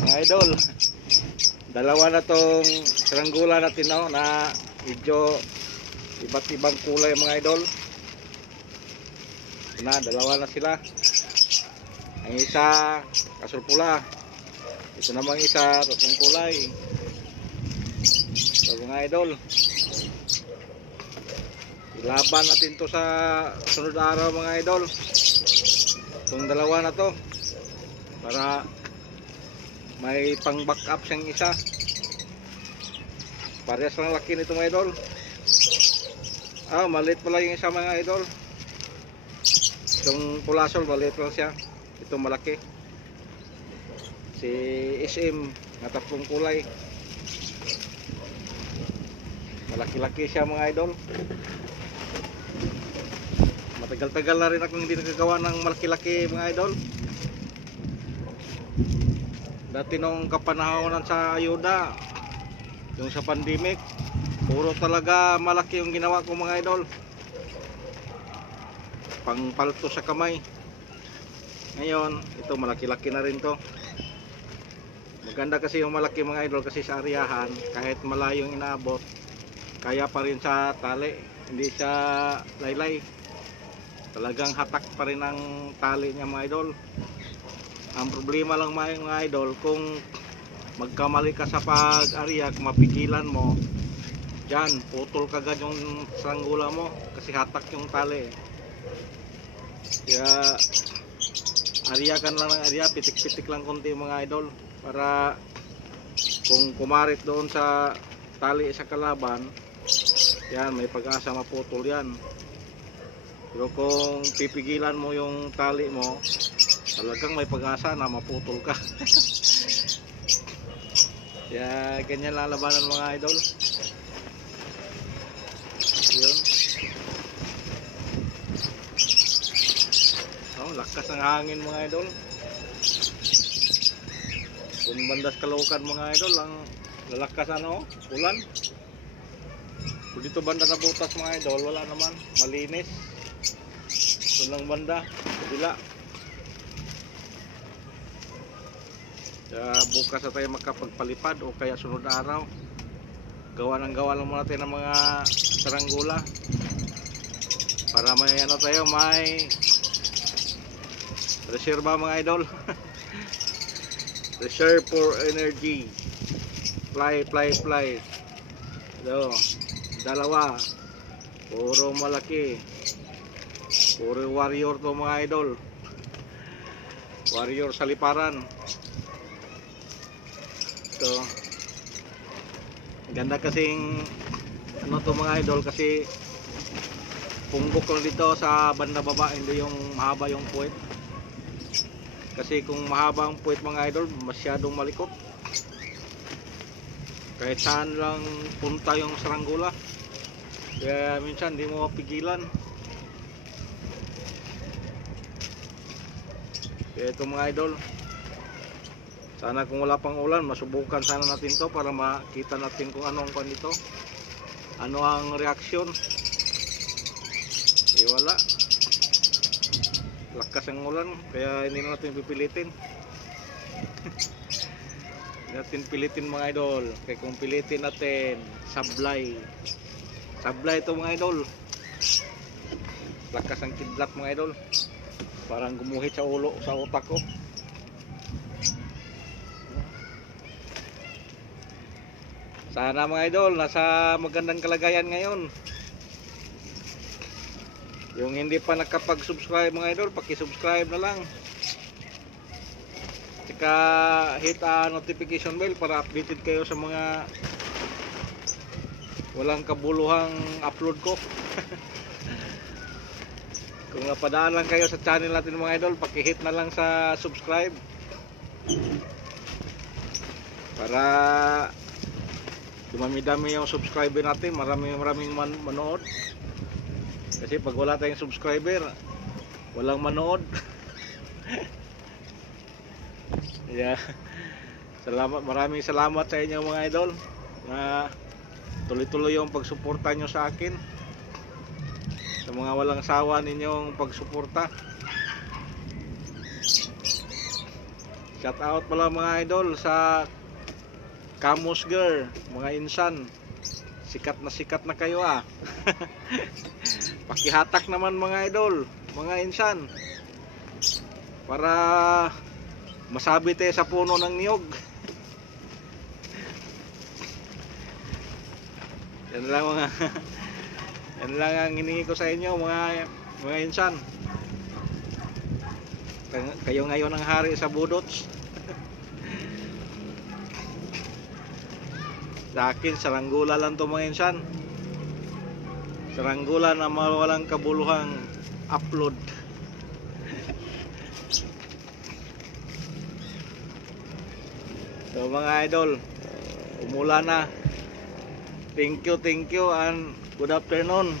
Mga idol, dalawa na tong saranggola natin, no, na medyo iba't ibang kulay mga idol. Dalawa na sila. Ang isa kasul pula, ito namang isa tatlong kulay. So mga idol, ilaban natin to sa sunod araw mga idol, itong dalawa na to, para may pang backup siyang isa. Parehas lang laki nito mga idol. Maliit pala yung isa mga idol. Itong pulasol maliit lang siya, ito malaki. Si SM na tatlong kulay, malaki-laki siya mga idol. Matagal-tagal na rin akong hindi nagagawa ng malaki-laki mga idol. Dati nung kapanahonan sa ayuda, yung sa pandemic, puro talaga malaki yung ginawa ko mga idol, pang palto sa kamay. Ngayon ito malaki-laki na rin to. Maganda kasi yung malaki mga idol, kasi sa ariyahan kahit malayong inaabot, kaya pa rin sa tali, hindi siya laylay, talagang hatak pa rin ang tali niya mga idol. Ang problema lang mga idol, kung magkamali ka sa pag-ariya, kung mapigilan mo dyan, putol kagad yung saranggola mo kasi hatak yung tali. Kaya ariya ka lang ng ariya, pitik-pitik lang konti mga idol, para kung kumarit doon sa tali sa kalaban, yan, may pag-asa maputol yan. Pero kung pipigilan mo yung tali mo, talagang may pag-asa na maputol ka. Kaya ganyan lang labanan mga idol. Yun. Lakas ng hangin mga idol. Kung bandas Caloocan mga idol, ang lalakas ulan. Kung dito banda na butas mga idol, wala naman, malinis. Doon lang banda, kabila. Bukas na tayo makapagpalipad, o kaya sunod na araw, gawa lang muna tayo ng mga saranggola para may tayo, may reserva mga idol. Reserve for energy. Fly. Ito, dalawa, puro malaki, puro warrior to mga idol. Warrior sa liparan. Ito, ganda kasing to mga idol, kasi punggok lang dito sa banda baba, hindi yung mahaba yung puwet. Kasi kung mahaba ang puwet mga idol, masyadong malikot, kahit saan lang punta yung saranggola, kaya minsan hindi mo mapigilan. Kaya ito mga idol, sana kung wala pang ulan, masubukan sana natin to para makita natin kung anong nito, ano ang reaksyon. Wala, lakas ang ulan, kaya hindi na natin pipilitin. Hindi natin pilitin mga idol, kaya kung pilitin natin, sablay ito mga idol. Lakas ang kidlat mga idol, parang gumuhit sa ulo, sa utak ko. Sana mga idol, nasa magandang kalagayan ngayon. Yung hindi pa nakapag-subscribe mga idol, paki-subscribe na lang. Tsaka hit notification bell para updated kayo sa mga walang kabuluhang upload ko. Kung napadaan lang kayo sa channel natin mga idol, paki-hit na lang sa subscribe para dumami-dami yung subscriber natin, maraming manood. Kasi pag wala tayong subscriber, walang manood. Yeah. Maraming salamat sa inyo mga idol, na tuloy-tuloy yung pagsuporta nyo sa akin, sa mga walang sawa ninyong pagsuporta. Shout out pala mga idol sa Camus Girl, mga insan. Sikat na kayo ah. Pakihatak naman mga idol, mga insan. Para masabi tayo sa puno ng niyog. Yan lang mga yan lang ang hiningi ko sa inyo mga insan. Kayo ngayon ang hari sa budots. Sa akin, saranggula lang to mga insan. Saranggula na mawalang kabuluhang upload. So mga idol, umula na. Thank you and good afternoon.